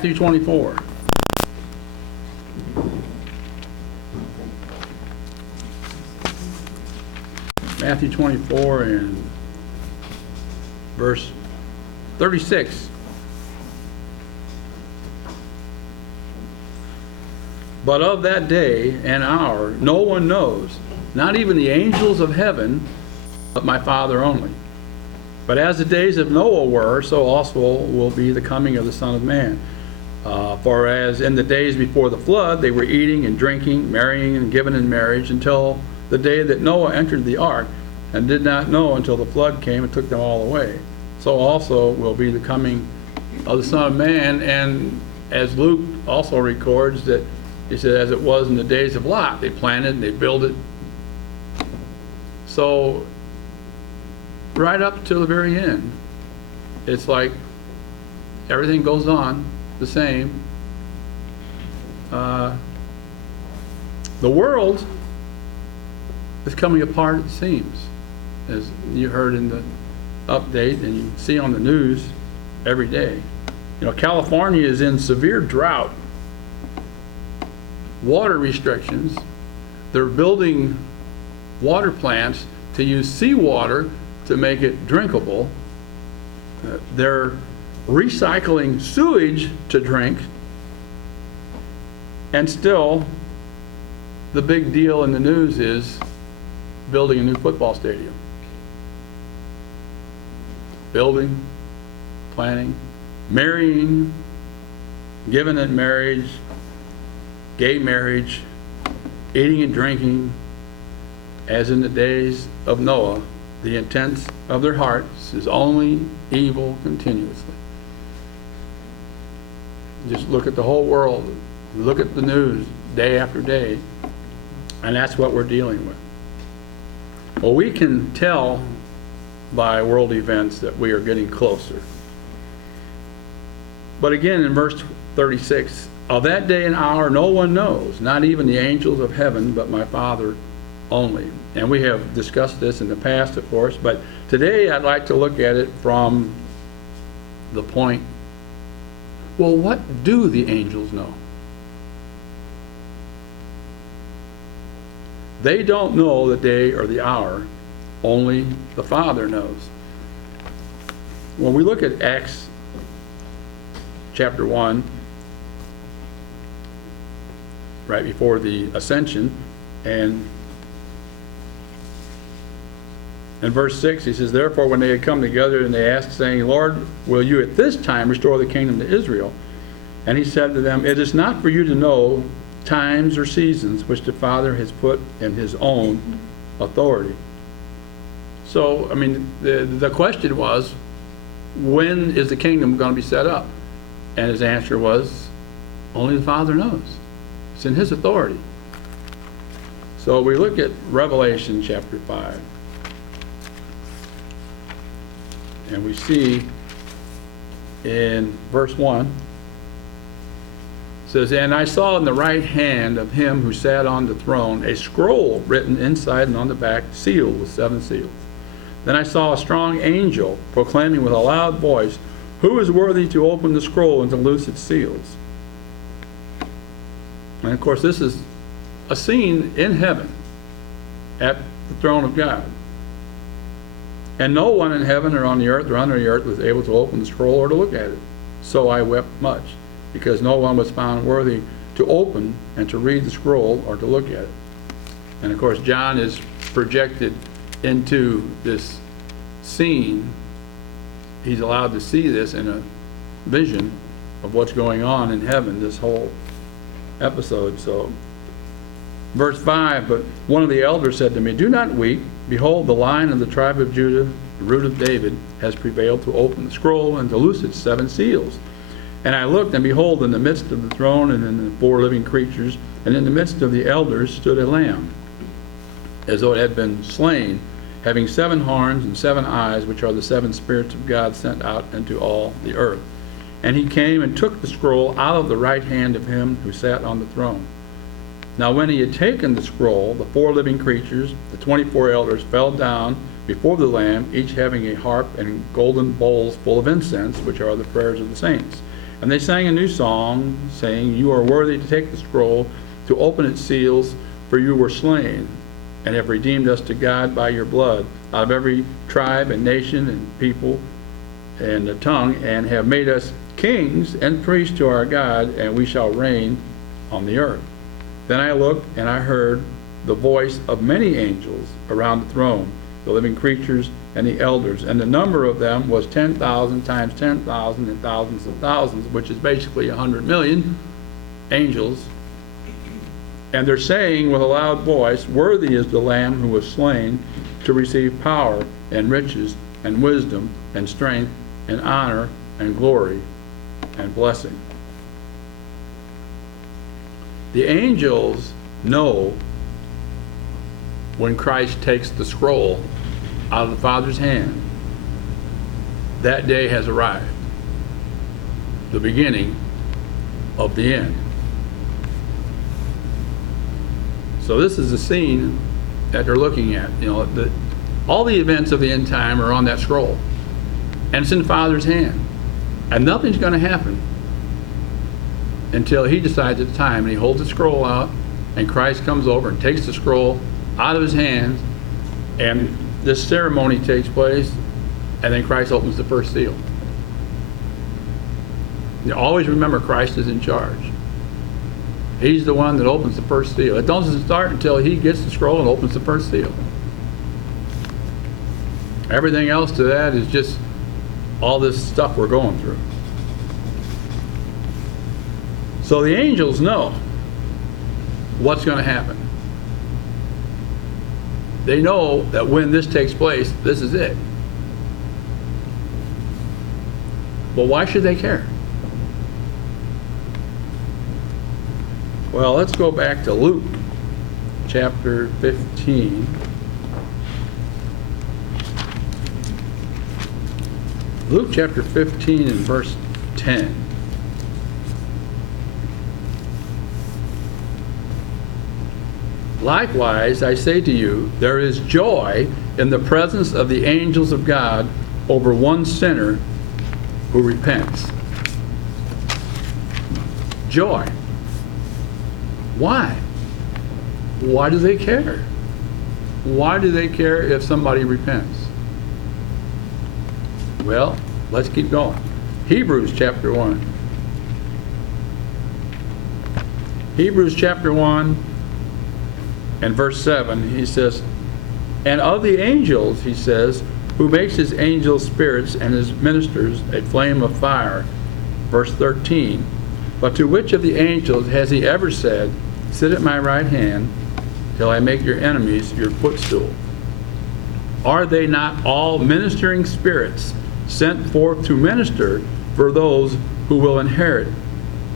Matthew 24. Matthew 24 and verse 36. But of that day and hour no one knows, not even the angels of heaven, but my Father only. But as the days of Noah were, so also will be the coming of the Son of Man. For as in the days before the flood, they were eating and drinking, marrying and giving in marriage, until the day that Noah entered the ark, and did not know until the flood came and took them all away. So also will be the coming of the Son of Man. And as Luke also records that, he said, as it was in the days of Lot, they planted and they built it. So right up to the very end, it's like everything goes on the same. The world is coming apart, it seems, as you heard in the update and you see on the news every day. You know, California is in severe drought, water restrictions. They're building water plants to use seawater to make it drinkable. They're recycling sewage to drink, and still the big deal in the news is building a new football stadium. Building, planning, marrying, giving in marriage, gay marriage, eating and drinking, as in the days of Noah. The intent of their hearts is only evil continuously. Just look at the whole world, look at the news day after day, and that's what we're dealing with. Well, we can tell by world events that we are getting closer. But again, in verse 36, of that day and hour no one knows, not even the angels of heaven, but my Father only. And we have discussed this in the past, of course, but today I'd like to look at it from the point, well, what do the angels know? They don't know the day or the hour, only the Father knows. When we look at Acts chapter 1, right before the ascension, and in verse 6, he says, therefore when they had come together and they asked, saying, Lord, will you at this time restore the kingdom to Israel? And he said to them, it is not for you to know times or seasons which the Father has put in his own authority. So, I mean, the question was, when is the kingdom going to be set up? And his answer was, only the Father knows. It's in his authority. So we look at Revelation chapter 5. And we see in verse 1, it says, and I saw in the right hand of him who sat on the throne a scroll written inside and on the back, sealed with 7 seals. Then I saw a strong angel proclaiming with a loud voice, who is worthy to open the scroll and to loose its seals? And of course this is a scene in heaven at the throne of God. And no one in heaven or on the earth or under the earth was able to open the scroll or to look at it. So I wept much, because no one was found worthy to open and to read the scroll or to look at it. And of course John is projected into this scene. He's allowed to see this in a vision of what's going on in heaven, this whole episode. So verse 5, but one of the elders said to me, do not weep. Behold, the Lion of the tribe of Judah, the root of David, has prevailed to open the scroll and to loose its 7 seals. And I looked, and behold, in the midst of the throne and in the 4 living creatures, and in the midst of the elders stood a lamb, as though it had been slain, having 7 horns and 7 eyes, which are the 7 spirits of God sent out into all the earth. And he came and took the scroll out of the right hand of him who sat on the throne. Now when he had taken the scroll, the 4 living creatures, the 24 elders, fell down before the Lamb, each having a harp and golden bowls full of incense, which are the prayers of the saints. And they sang a new song, saying, "You are worthy to take the scroll, to open its seals, for you were slain, and have redeemed us to God by your blood, out of every tribe and nation and people and tongue, and have made us kings and priests to our God, and we shall reign on the earth." Then I looked, and I heard the voice of many angels around the throne, the living creatures and the elders, and the number of them was 10,000 times 10,000 and thousands of thousands, which is basically 100 million angels. And they're saying with a loud voice, "Worthy is the Lamb who was slain to receive power and riches and wisdom and strength and honor and glory and blessing." The angels know when Christ takes the scroll out of the Father's hand, that day has arrived, the beginning of the end. So this is the scene that they're looking at. You know, all the events of the end time are on that scroll, and it's in the Father's hand, and nothing's going to happen until he decides at the time, and he holds the scroll out, and Christ comes over and takes the scroll out of his hands, and this ceremony takes place, and then Christ opens the first seal. You always remember Christ is in charge. He's the one that opens the first seal. It doesn't start until he gets the scroll and opens the first seal. Everything else to that is just all this stuff we're going through. So the angels know what's going to happen. They know that when this takes place, this is it. Well, why should they care? Well, let's go back to Luke chapter 15. Luke chapter 15 and verse 10. "Likewise, I say to you, there is joy in the presence of the angels of God over one sinner who repents." Joy. Why? Why do they care? Why do they care if somebody repents? Well, let's keep going. Hebrews chapter 1. Hebrews chapter 1 and verse 7, he says, "And of the angels," he says, "who makes his angels spirits and his ministers a flame of fire." Verse 13, "But to which of the angels has he ever said, 'Sit at my right hand till I make your enemies your footstool'? Are they not all ministering spirits sent forth to minister for those who will inherit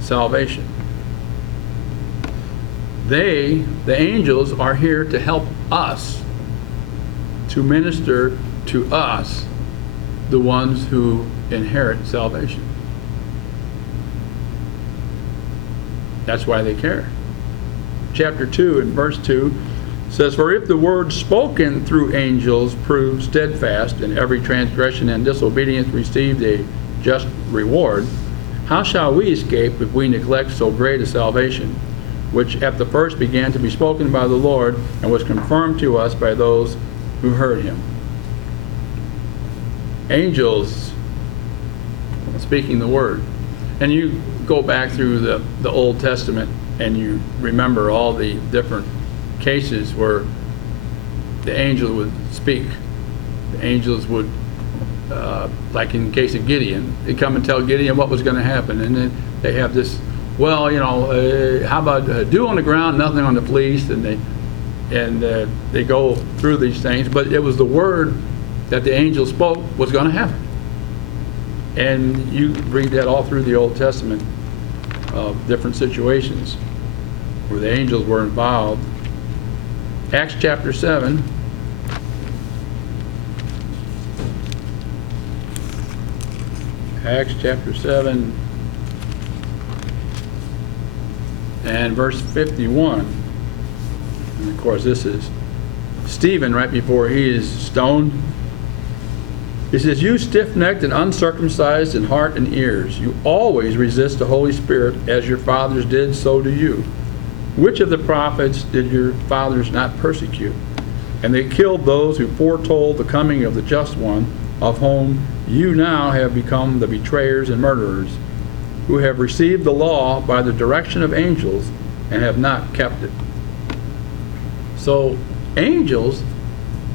salvation?" The angels, are here to help us, to minister to us, the ones who inherit salvation. That's why they care. Chapter 2 and verse 2 says, "For if the word spoken through angels proved steadfast, and every transgression and disobedience received a just reward, how shall we escape if we neglect so great a salvation, which at the first began to be spoken by the Lord, and was confirmed to us by those who heard him?" Angels speaking the word. And you go back through the Old Testament, and you remember all the different cases where the angels would speak. The angels would, like in the case of Gideon, they'd come and tell Gideon what was going to happen, and then they have this, well, you know, how about dew on the ground, nothing on the fleece, and they go through these things, but it was the word that the angel spoke was going to happen. And you read that all through the Old Testament of different situations where the angels were involved. Acts chapter 7. Acts chapter 7 and verse 51. And of course, this is Stephen right before he is stoned. He says, you stiff-necked and uncircumcised in heart and ears, you always resist the Holy Spirit, as your fathers did, so do you. Which of the prophets did your fathers not persecute? And they killed those who foretold the coming of the Just One, of whom you now have become the betrayers and murderers, who have received the law by the direction of angels and have not kept it. So angels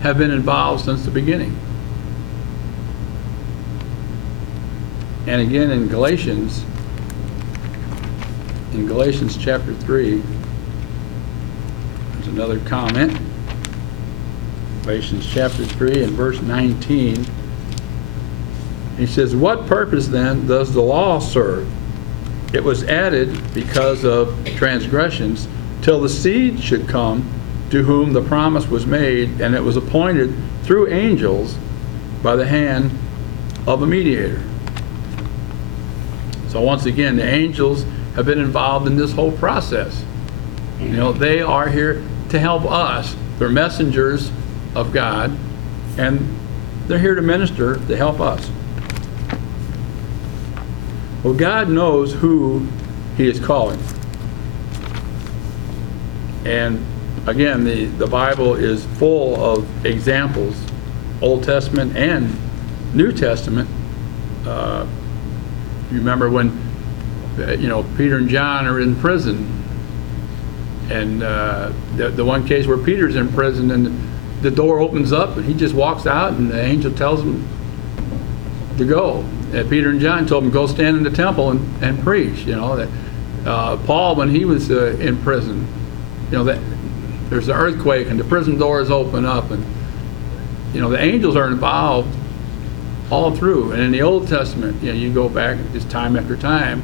have been involved since the beginning. And again in Galatians chapter 3, there's another comment. Galatians chapter 3 and verse 19. He says, what purpose then does the law serve? It was added because of transgressions, till the seed should come, to whom the promise was made, and it was appointed through angels by the hand of a mediator. So once again, the angels have been involved in this whole process. You know, they are here to help us. They're messengers of God, and they're here to minister, to help us. Well, God knows who He is calling. And again, the Bible is full of examples, Old Testament and New Testament. You remember when, Peter and John are in prison, and the one case where Peter's in prison, and the door opens up, and he just walks out, and the angel tells him to go. And Peter and John told him, go stand in the temple and preach. Paul, when he was in prison, that there's an earthquake, and the prison doors open up, and the angels are involved all through. And in the Old Testament, you go back just time after time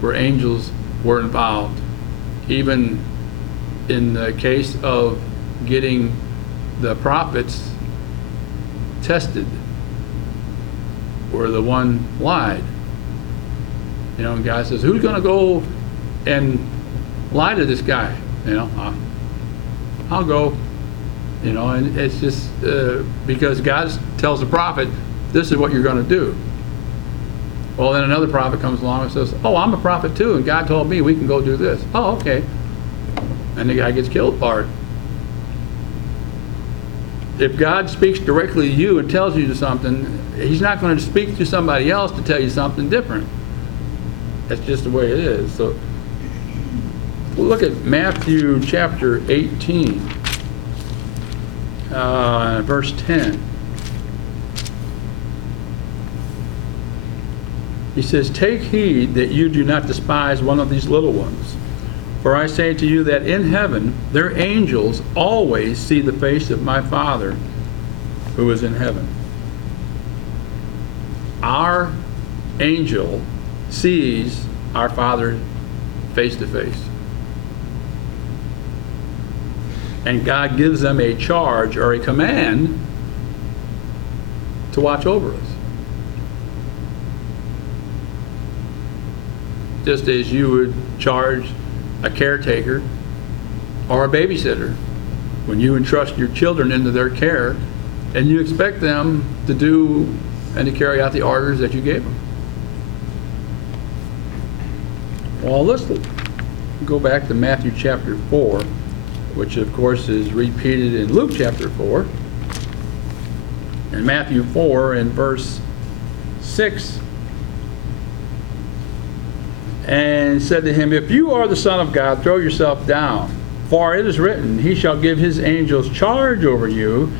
where angels were involved. Even in the case of getting the prophets tested, where the one lied. And God says, who's going to go and lie to this guy? I'll go. And it's just because God tells the prophet, this is what you're going to do. Well, then another prophet comes along and says, oh, I'm a prophet too, and God told me we can go do this. Oh, okay. And the guy gets killed for it. If God speaks directly to you and tells you something, He's not going to speak to somebody else to tell you something different. That's just the way it is. So we'll look at Matthew chapter 18, verse 10. He says, take heed that you do not despise one of these little ones. For I say to you that in heaven their angels always see the face of my Father who is in heaven. Our angel sees our Father face to face. And God gives them a charge or a command to watch over us. Just as you would charge a caretaker or a babysitter when you entrust your children into their care, and you expect them to do and to carry out the orders that you gave them. Well, let's go back to Matthew chapter 4, which of course is repeated in Luke chapter 4. In Matthew 4 in verse 6, and said to him, if you are the Son of God, throw yourself down. For it is written, He shall give His angels charge over you,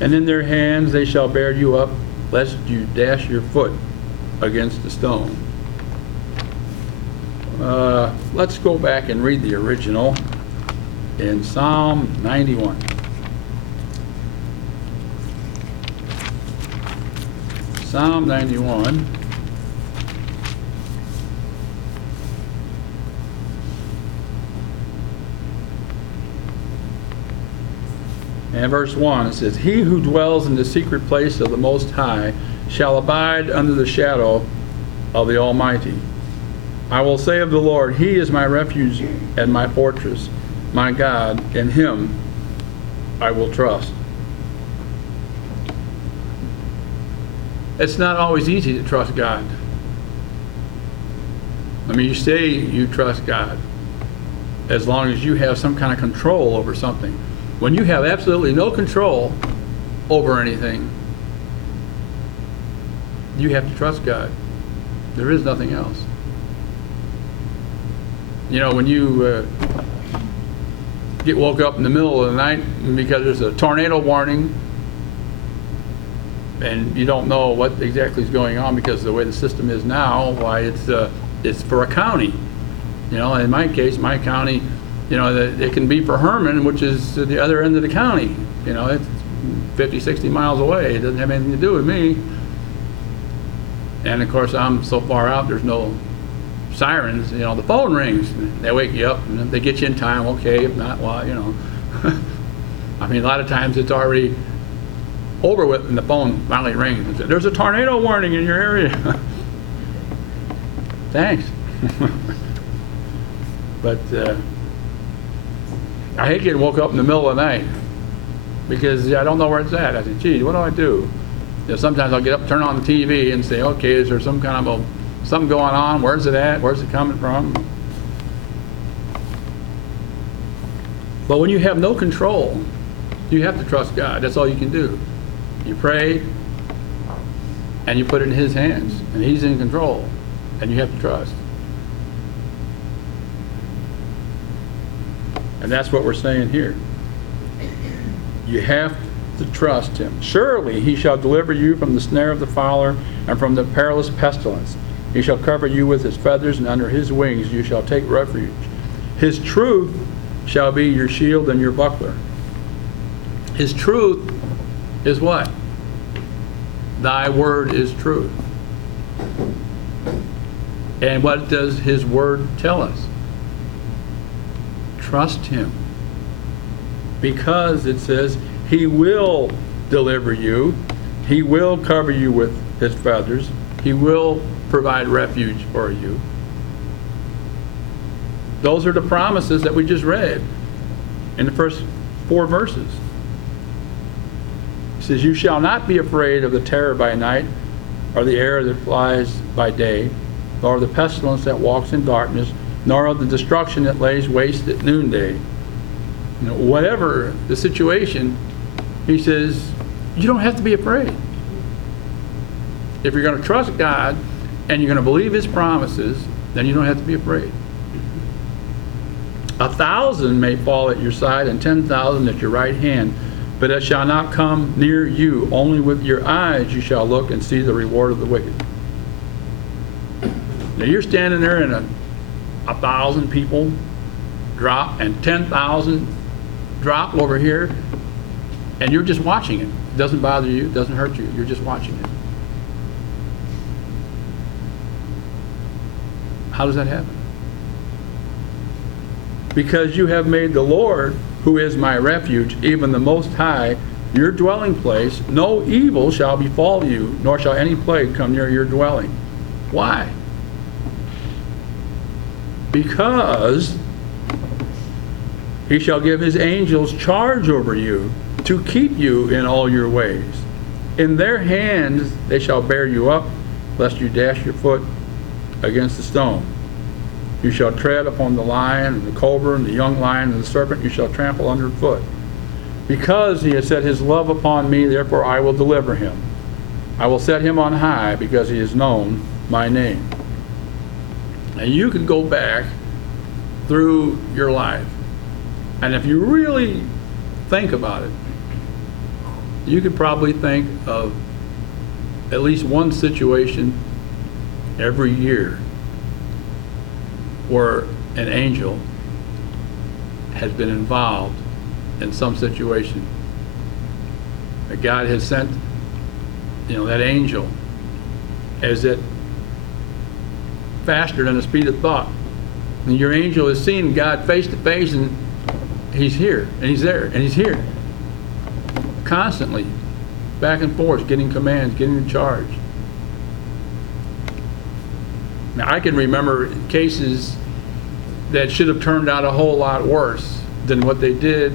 and in their hands they shall bear you up, lest you dash your foot against a stone. Let's go back and read the original in Psalm 91. Psalm 91. And verse 1, it says, He who dwells in the secret place of the Most High shall abide under the shadow of the Almighty. I will say of the Lord, He is my refuge and my fortress, my God, in Him I will trust. it's not always easy to trust God. I mean, you say you trust God as long as you have some kind of control over something. When you have absolutely no control over anything, you have to trust God. There is nothing else. You know, when you get woke up in the middle of the night because there's a tornado warning and you don't know what exactly is going on because of the way the system is now, why it's for a county. You know, in my case, my county, you know, it can be for Herman, which is the other end of the county. You know, it's 50, 60 miles away. It doesn't have anything to do with me. And of course, I'm so far out, there's no sirens. You know, the phone rings. They wake you up, and they get you in time. Okay, if not, well, you know. I mean, a lot of times it's already over with, and the phone finally rings and says, "There's a tornado warning in your area." Thanks. But I hate getting woke up in the middle of the night because I don't know where it's at. I said, "Gee, what do I do?" You know, sometimes I'll get up, turn on the TV, and say, "Okay, is there some kind of something going on? Where's it at? Where's it coming from?" But when you have no control, you have to trust God. That's all you can do. You pray, and you put it in His hands, and He's in control, and you have to trust. And that's what we're saying here. You have to trust Him. Surely He shall deliver you from the snare of the fowler and from the perilous pestilence. He shall cover you with His feathers, and under His wings you shall take refuge. His truth shall be your shield and your buckler. His truth is what? Thy word is truth. And what does His word tell us? Trust Him. Because it says He will deliver you. He will cover you with His feathers. He will provide refuge for you. Those are the promises that we just read in the first 4 verses. It says, "You shall not be afraid of the terror by night, or the arrow that flies by day, nor the pestilence that walks in darkness, nor of the destruction that lays waste at noonday." You know, whatever the situation, He says, you don't have to be afraid. If you're going to trust God and you're going to believe His promises, then you don't have to be afraid. 1,000 may fall at your side and 10,000 at your right hand, but it shall not come near you. Only with your eyes you shall look and see the reward of the wicked. Now you're standing there and 1,000 people drop and 10,000 drop over here, and you're just watching it. It doesn't bother you, it doesn't hurt you, you're just watching it. How does that happen? Because you have made the Lord, who is my refuge, even the Most High, your dwelling place. No evil shall befall you, nor shall any plague come near your dwelling. Why? Because He shall give His angels charge over you, to keep you in all your ways. In their hands they shall bear you up, lest you dash your foot against a stone. You shall tread upon the lion and the cobra and the young lion and the serpent you shall trample underfoot. Because He has set His love upon me, therefore I will deliver him. I will set him on high, because he has known my name. And you can go back through your life, and if you really think about it, you could probably think of at least one situation every year where an angel has been involved in some situation. That God has sent, that angel as it faster than the speed of thought. And your angel is seeing God face to face, and He's here, and He's there, and He's here. Constantly, back and forth, getting commands, getting in charge. Now, I can remember cases that should have turned out a whole lot worse than what they did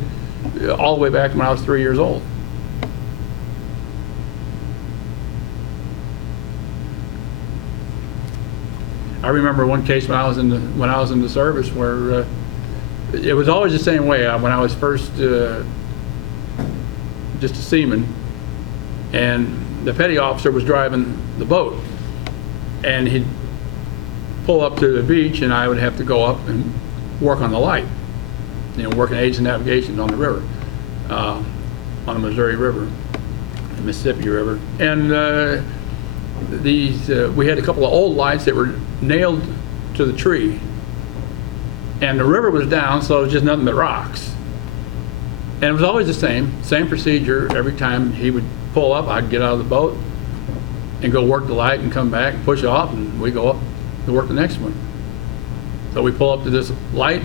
all the way back when I was 3 years old. I remember one case when I was in the service where it was always the same way. When I was first just a seaman, and the petty officer was driving the boat, and he'd pull up to the beach, and I would have to go up and work on the light, working aids and navigation on the river, on the Missouri River, the Mississippi River. And we had a couple of old lights that were nailed to the tree, and the river was down, so it was just nothing but rocks. And it was always the same procedure. Every time he would pull up, I'd get out of the boat and go work the light and come back and push off, and we go up to work the next one. So we pull up to this light.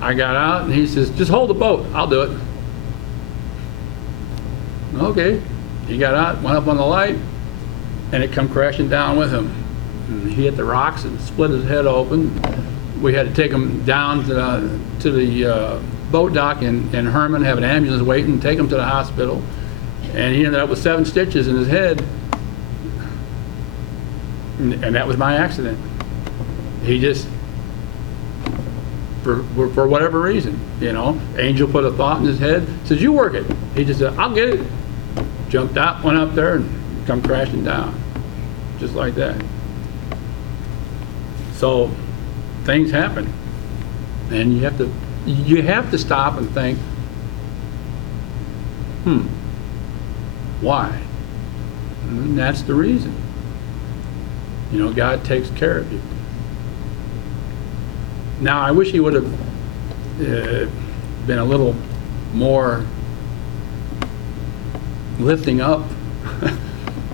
I got out, and he says, "Just hold the boat, I'll do it." Okay. He got out, went up on the light, and it come crashing down with him. And he hit the rocks and split his head open. We had to take him down to the boat dock in Herman, have an ambulance waiting, take him to the hospital. And he ended up with 7 stitches in his head. And that was my accident. He just, for whatever reason, Angel put a thought in his head, says, "You work it." He just said, "I'll get it." Jumped out, went up there, and come crashing down. Just like that. So things happen. And you have to stop and think, why? And that's the reason. God takes care of you. Now, I wish he would have been a little more lifting up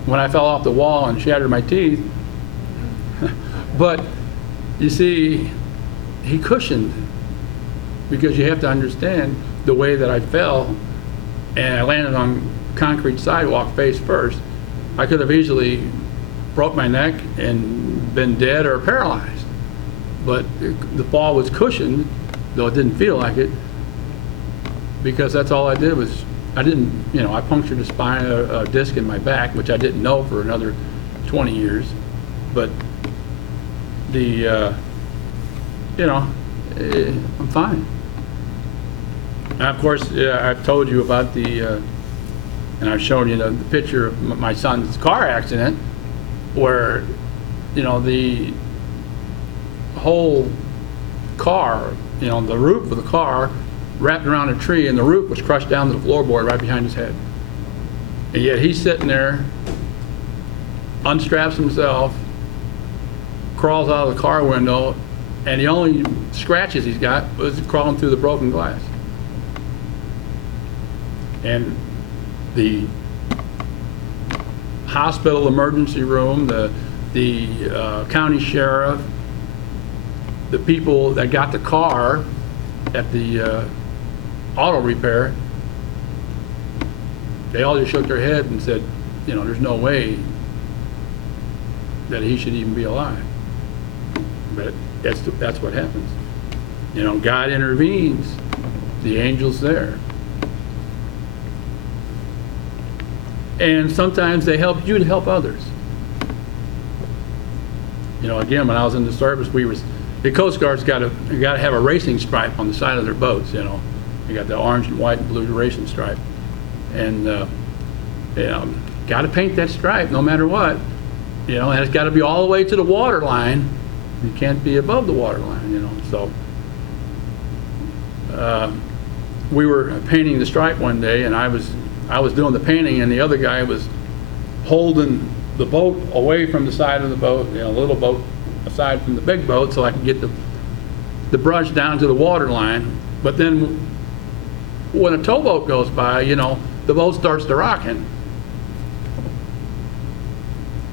when I fell off the wall and shattered my teeth. But you see, he cushioned, because you have to understand the way that I fell, and I landed on concrete sidewalk face first. I could have easily broke my neck and been dead or paralyzed, but the fall was cushioned, though it didn't feel like it, because that's all I did was, I punctured a disc in my back, which I didn't know for another 20 years, but I'm fine. And of course, I've told you about and I've shown you the picture of my son's car accident, where, the whole car, the roof of the car wrapped around a tree, and the roof was crushed down to the floorboard right behind his head. And yet he's sitting there, unstraps himself, crawls out of the car window, and the only scratches he's got was crawling through the broken glass. And the hospital emergency room, the county sheriff, the people that got the car at the auto repair, they all just shook their head and said, there's no way that he should even be alive. But that's what happens. God intervenes. The angel's there. And sometimes they help you to help others. Again, when I was in the service, the Coast Guard's got to have a racing stripe on the side of their boats. They got the orange and white and blue racing stripe, and got to paint that stripe no matter what. And it's got to be all the way to the water line. You can't be above the water line. So we were painting the stripe one day, and I was doing the painting, and the other guy was holding the boat away from the side of the boat, a little boat aside from the big boat, so I could get the brush down to the water line. But then when a towboat goes by, the boat starts to rocking.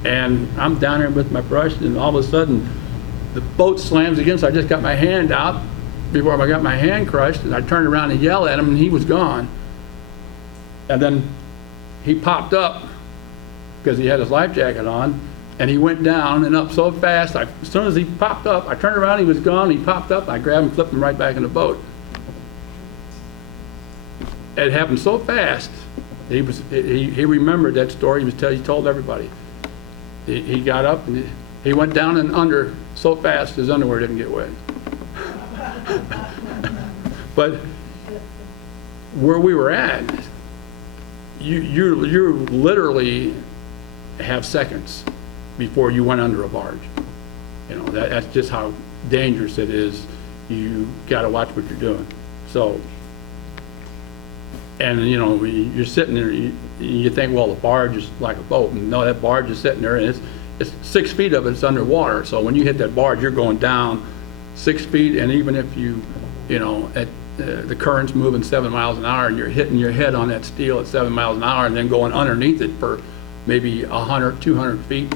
And I'm down there with my brush, and all of a sudden the boat slams against. I just got my hand out before I got my hand crushed, and I turned around and yelled at him, and he was gone. And then he popped up because he had his life jacket on, and he went down and up so fast. As soon as he popped up, I turned around, he was gone. He popped up, I grabbed him, flipped him right back in the boat. It happened so fast. He remembered that story. He told everybody. He got up and He went down and under so fast his underwear didn't get wet. But where we were at, you literally have seconds before you went under a barge. You know, that's just how dangerous it is. You got to watch what you're doing. So, and you know, you're sitting there, you think, well, the barge is like a boat. And no, that barge is sitting there, and it's 6 feet of it's underwater. So when you hit that barge, you're going down 6 feet, and even if you know, the current's moving 7 miles an hour, and you're hitting your head on that steel at 7 miles an hour, and then going underneath it for maybe 100, 200 feet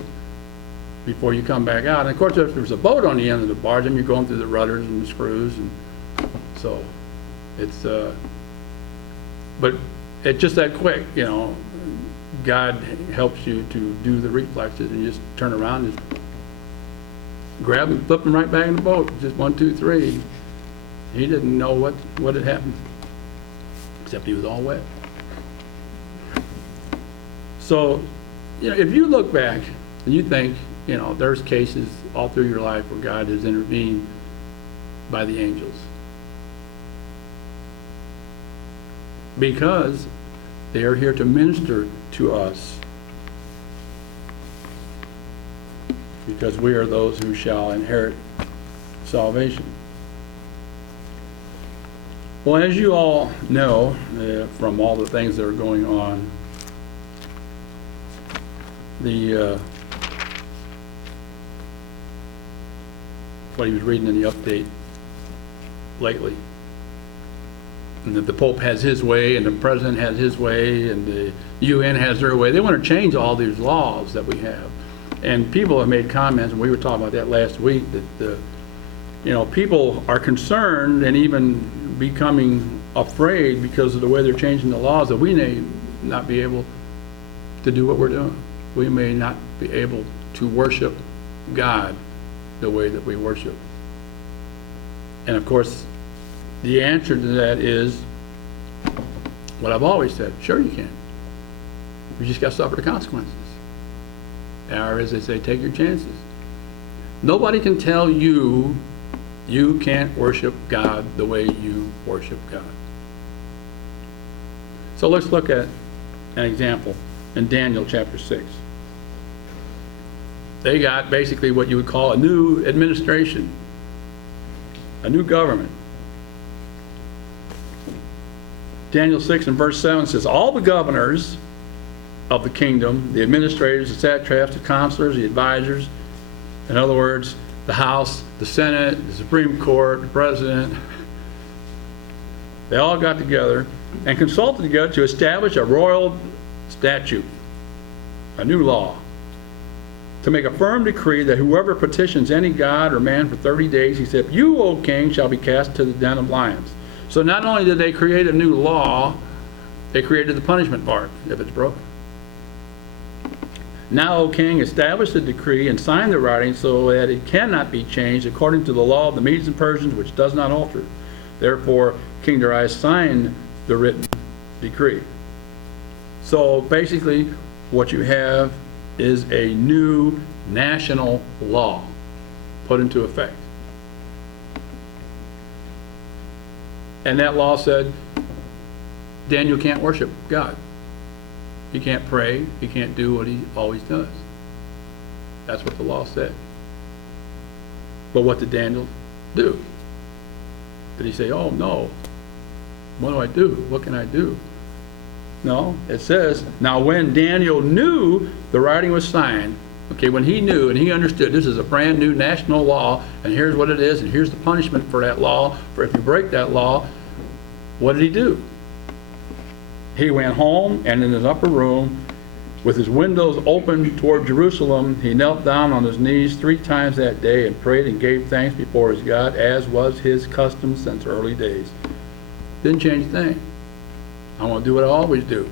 before you come back out. And of course, if there's a boat on the end of the barge, then you're going through the rudders and the screws, and so it's but it's just that quick, you know. God helps you to do the reflexes, and you just turn around, just grab him, flip him right back in the boat. Just 1, 2, 3. He didn't know what had happened, except he was all wet. So, you know, if you look back and you think, you know, there's cases all through your life where God has intervened by the angels, because they are here to minister to us, because we are those who shall inherit salvation. Well, as you all know, from all the things that are going on, what he was reading in the update lately, and that the Pope has his way, and the President has his way, and the UN has their way. They want to change all these laws that we have. And people have made comments, and we were talking about that last week, that you know, people are concerned and even becoming afraid because of the way they're changing the laws, that we may not be able to do what we're doing. We may not be able to worship God the way that we worship. And of course, the answer to that is what I've always said: sure you can. You just got to suffer the consequences. Or as they say, take your chances. Nobody can tell you you can't worship God the way you worship God. So let's look at an example in Daniel chapter 6. They got basically what you would call a new administration, a new government. Daniel 6 and verse 7 says, all the governors of the kingdom, the administrators, the satraps, the counselors, the advisors, in other words, the House, the Senate, the Supreme Court, the President, they all got together and consulted together to establish a royal statute, a new law, to make a firm decree that whoever petitions any god or man for 30 days, he said, you, O king, shall be cast to the den of lions. So not only did they create a new law, they created the punishment part if it's broken. Now, O king, establish the decree and sign the writing so that it cannot be changed according to the law of the Medes and Persians, which does not alter. Therefore, King Darius signed the written decree. So basically, what you have is a new national law put into effect. And that law said Daniel can't worship God. He can't pray. He can't do what he always does. That's what the law said. But what did Daniel do? Did he say, oh no, what do I do? What can I do? No, it says, now when Daniel knew the writing was signed, okay, when he knew and he understood this is a brand new national law, and here's what it is, and here's the punishment for that law, for if you break that law, what did he do? He went home, and in his upper room, with his windows open toward Jerusalem, he knelt down on his knees 3 times that day and prayed and gave thanks before his God, as was his custom since early days. Didn't change a thing. I want to do what I always do.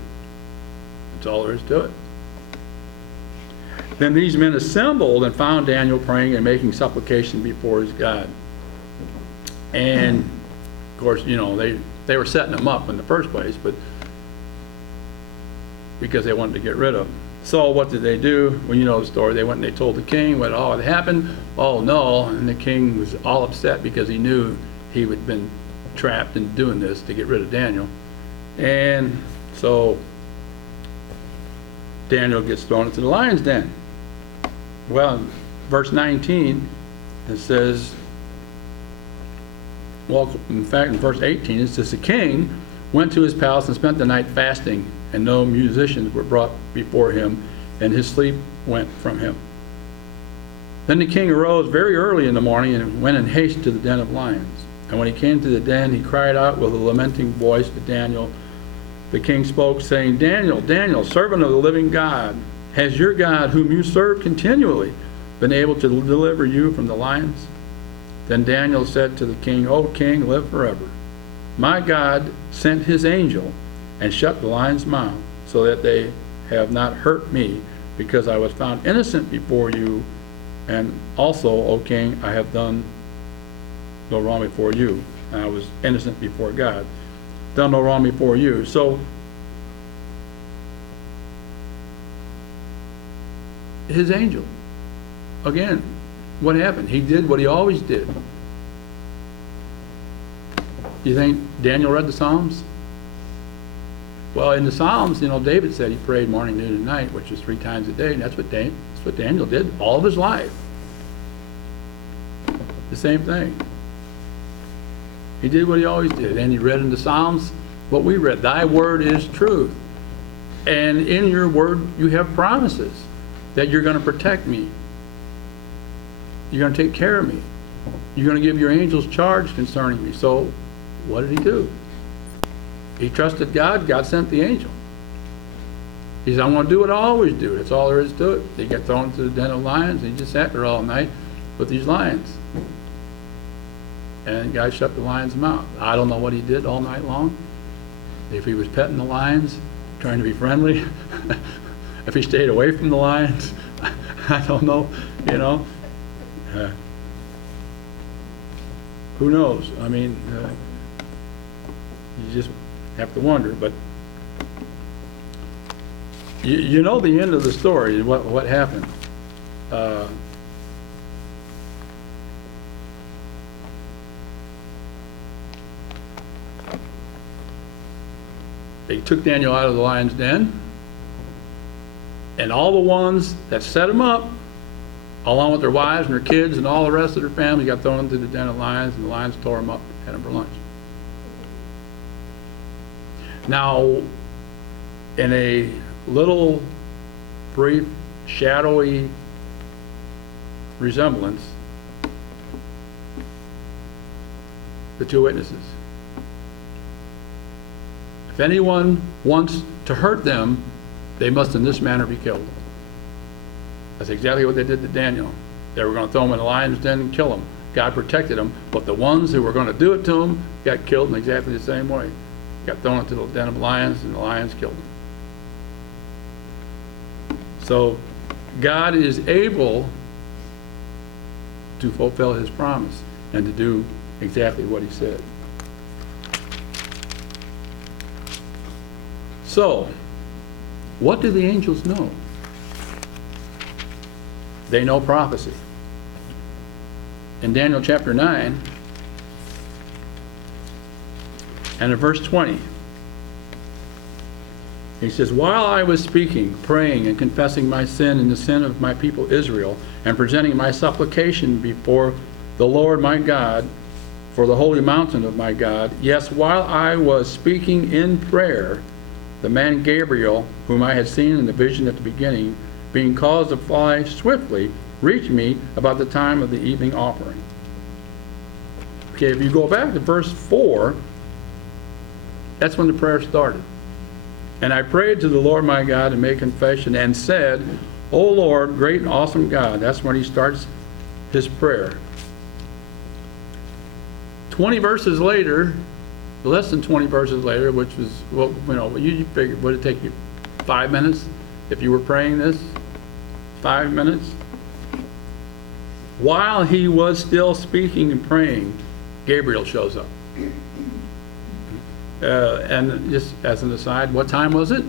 That's all there is to it. Then these men assembled and found Daniel praying and making supplication before his God. And of course, you know, they were setting him up in the first place, but because they wanted to get rid of him. So what did they do? Well, you know the story. They went and they told the king what all had happened. Oh no, and the king was all upset because he knew he had been trapped in doing this to get rid of Daniel. And so Daniel gets thrown into the lion's den. Well, in verse 19, it says, well, in fact, in verse 18, it says, the king went to his palace and spent the night fasting, and no musicians were brought before him, and his sleep went from him. Then the king arose very early in the morning and went in haste to the den of lions. And when he came to the den, he cried out with a lamenting voice to Daniel. The king spoke, saying, Daniel, Daniel, servant of the living God, has your God, whom you serve continually, been able to deliver you from the lions? Then Daniel said to the king, O king, live forever. My God sent his angel and shut the lions' mouth, so that they have not hurt me, because I was found innocent before you. And also, O king, I have done no wrong before you. And I was innocent before God. Done no wrong before you. So, his angel, again, what happened? He did what he always did. You think Daniel read the Psalms? Well, in the Psalms, you know, David said he prayed morning, noon, and night, which is 3 times a day, and that's what Daniel did all of his life. The same thing. He did what he always did, and he read in the Psalms what we read. Thy word is truth. And in your word, you have promises that you're going to protect me. You're going to take care of me. You're going to give your angels charge concerning me. So what did he do? He trusted God. God sent the angel. He said, I'm going to do what I always do. That's all there is to it. He got thrown into the den of lions, and he just sat there all night with these lions. And God shut the lions' mouth. I don't know what he did all night long. If he was petting the lions, trying to be friendly, if he stayed away from the lions, I don't know, you know. Who knows? I mean, you just have to wonder. But you know the end of the story, what happened. They took Daniel out of the lion's den, and all the ones that set him up, along with their wives and their kids and all the rest of their family, got thrown into the den of lions, and the lions tore them up, had them for lunch. Now, in a little brief, shadowy resemblance, the 2 witnesses. If anyone wants to hurt them, they must in this manner be killed. That's exactly what they did to Daniel. They were going to throw him in the lion's den and kill him. God protected him, but the ones who were going to do it to him got killed in exactly the same way. Got thrown into the den of lions, and the lions killed them. So God is able to fulfill his promise and to do exactly what he said. So, what do the angels know? They know prophecy. In Daniel chapter 9, and in verse 20, he says, while I was speaking, praying, and confessing my sin and the sin of my people Israel, and presenting my supplication before the Lord my God, for the holy mountain of my God, yes, while I was speaking in prayer, the man Gabriel, whom I had seen in the vision at the beginning, being caused to fly swiftly, reached me about the time of the evening offering. Okay, if you go back to verse 4, that's when the prayer started. And I prayed to the Lord my God and made confession and said, O Lord, great and awesome God. That's when he starts his prayer. 20 verses later, less than 20 verses later, which was, well, you know, you figured, would it take you 5 minutes if you were praying this? 5 minutes? While he was still speaking and praying, Gabriel shows up. And just as an aside, what time was it?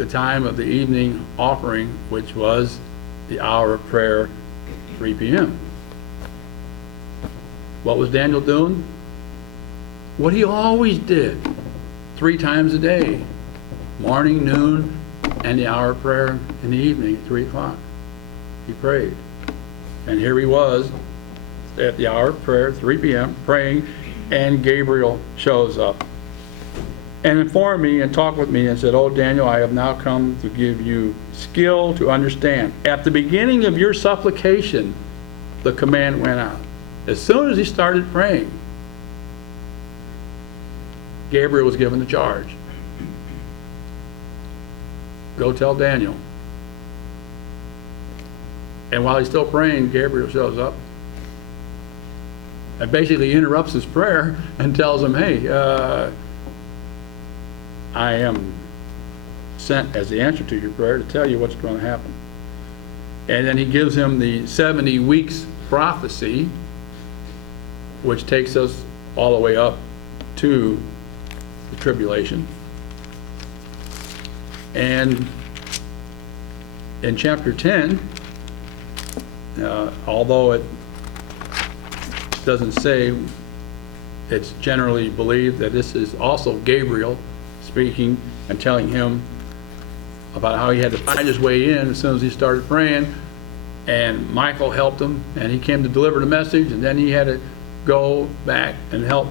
the time of the evening offering, which was the hour of prayer, 3 p.m. What was Daniel doing? What he always did, 3 times a day, morning, noon, and the hour of prayer in the evening at 3 o'clock. He prayed. And here he was at the hour of prayer, 3 p.m., praying, and Gabriel shows up and informed me and talked with me and said, "Oh, Daniel, I have now come to give you skill to understand. At the beginning of your supplication, the command went out." As soon as he started praying, Gabriel was given the charge. Go tell Daniel. And while he's still praying, Gabriel shows up and basically interrupts his prayer and tells him, "Hey, I am sent as the answer to your prayer to tell you what's going to happen." And then he gives him the 70 weeks prophecy, which takes us all the way up to the tribulation. And in chapter 10, although it doesn't say, it's generally believed that this is also Gabriel speaking and telling him about how he had to find his way in as soon as he started praying, and Michael helped him, and he came to deliver the message, and then he had to go back and help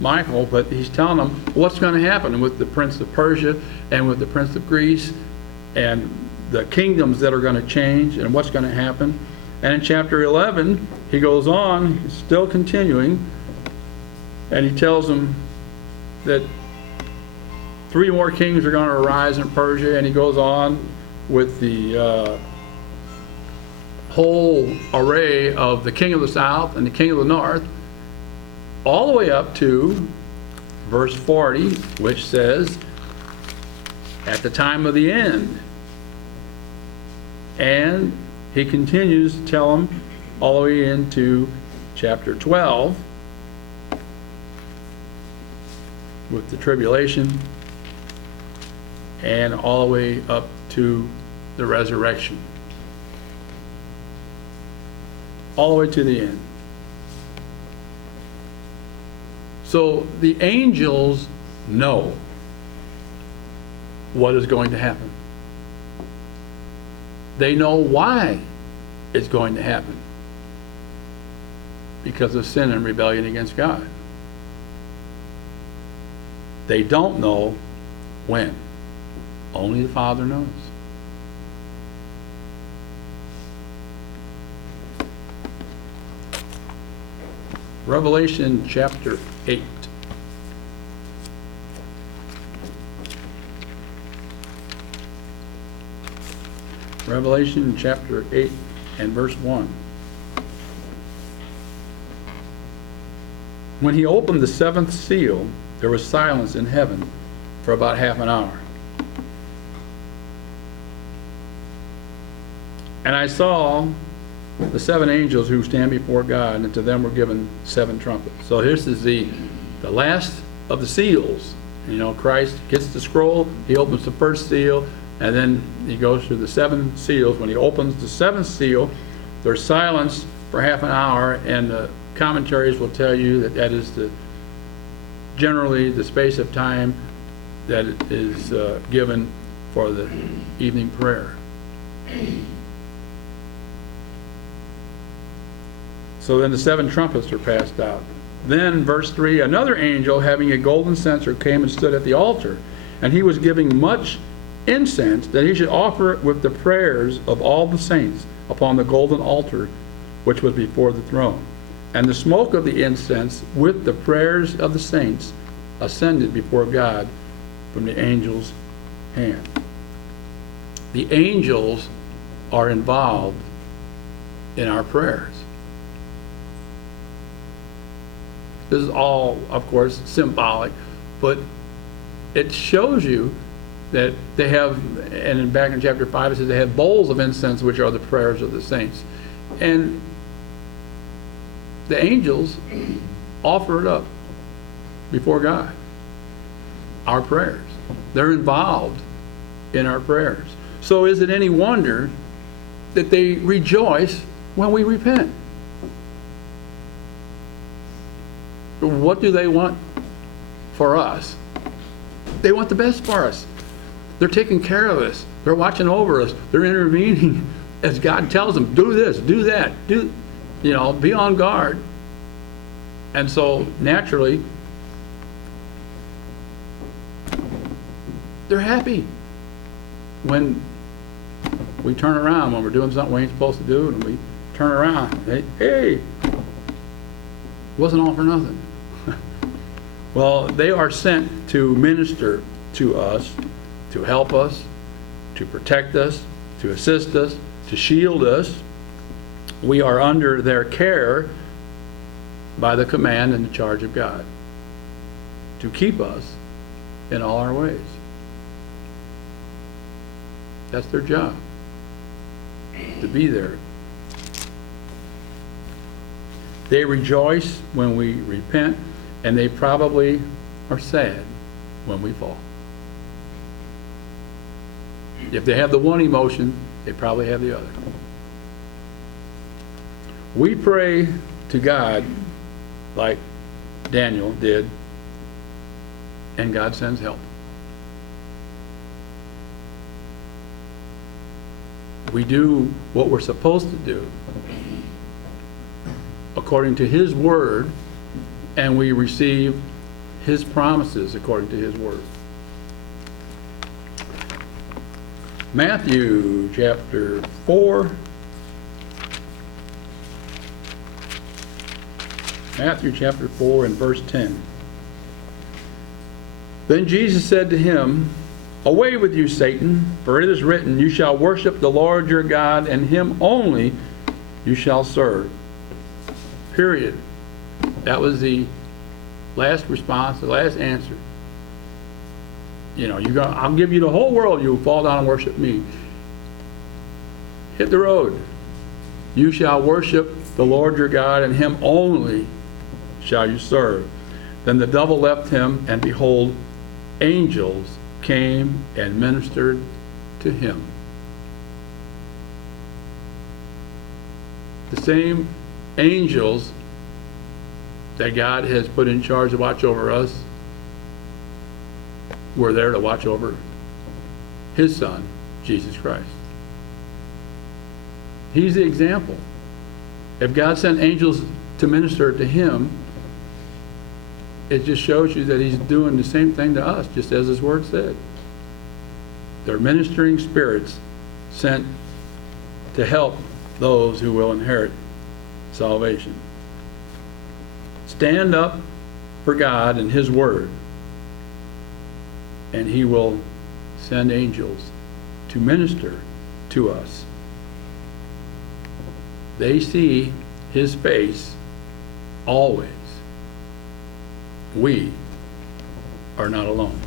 Michael, but he's telling him what's going to happen with the prince of Persia and with the prince of Greece and the kingdoms that are going to change and what's going to happen. And in chapter 11, he goes on, he's still continuing, and he tells him that 3 more kings are going to arise in Persia, and he goes on with the whole array of the king of the south and the king of the north, all the way up to verse 40, which says, "At the time of the end." And he continues to tell him all the way into chapter 12 with the tribulation, and all the way up to the resurrection, all the way to the end. So the angels know what is going to happen. They know why it's going to happen, because of sin and rebellion against God. They don't know when. Only the Father knows. Revelation chapter 8. Revelation chapter 8 and verse 1. When he opened the 7th seal, there was silence in heaven for about half an hour. And I saw the 7 angels who stand before God, and to them were given 7 trumpets. So this is the last of the seals. You know, Christ gets the scroll, he opens the first seal, and then he goes through the 7 seals. When he opens the 7th seal, there's silence for half an hour, and the commentaries will tell you that that is generally the space of time that is given for the evening prayer. So then the 7 trumpets are passed out. Then, verse 3, another angel having a golden censer came and stood at the altar, and he was giving much incense that he should offer it with the prayers of all the saints upon the golden altar which was before the throne. And the smoke of the incense with the prayers of the saints ascended before God from the angel's hand. The angels are involved in our prayers. This is all, of course, symbolic, but it shows you that they have, and back in chapter 5 it says they have bowls of incense, which are the prayers of the saints. And the angels offer it up before God, our prayers. They're involved in our prayers. So is it any wonder that they rejoice when we repent? What do they want for us? They want the best for us. They're taking care of us. They're watching over us. They're intervening as God tells them, do this, do that, be on guard. And so naturally, they're happy when we turn around, when we're doing something we ain't supposed to do, and we turn around, hey, wasn't all for nothing. Well, they are sent to minister to us, to help us, to protect us, to assist us, to shield us. We are under their care by the command and the charge of God to keep us in all our ways. That's their job, to be there. They rejoice when we repent, and they probably are sad when we fall. If they have the one emotion, they probably have the other. We pray to God like Daniel did, and God sends help. We do what we're supposed to do according to His Word, and we receive His promises according to His Word. Matthew chapter 4. Matthew chapter 4 and verse 10. Then Jesus said to him, "Away with you, Satan, for it is written, you shall worship the Lord your God, and Him only you shall serve." Period. That was the last response, the last answer. I'll give you the whole world, you fall down and worship me. Hit the road. You shall worship the Lord your God, and Him only shall you serve. Then the devil left him, and behold, angels came and ministered to him. The same angels that God has put in charge to watch over us were there to watch over His Son, Jesus Christ. He's the example. If God sent angels to minister to Him, it just shows you that He's doing the same thing to us, just as His Word said. They're ministering spirits sent to help those who will inherit salvation. Stand up for God and His Word, and He will send angels to minister to us. They see His face always. We are not alone.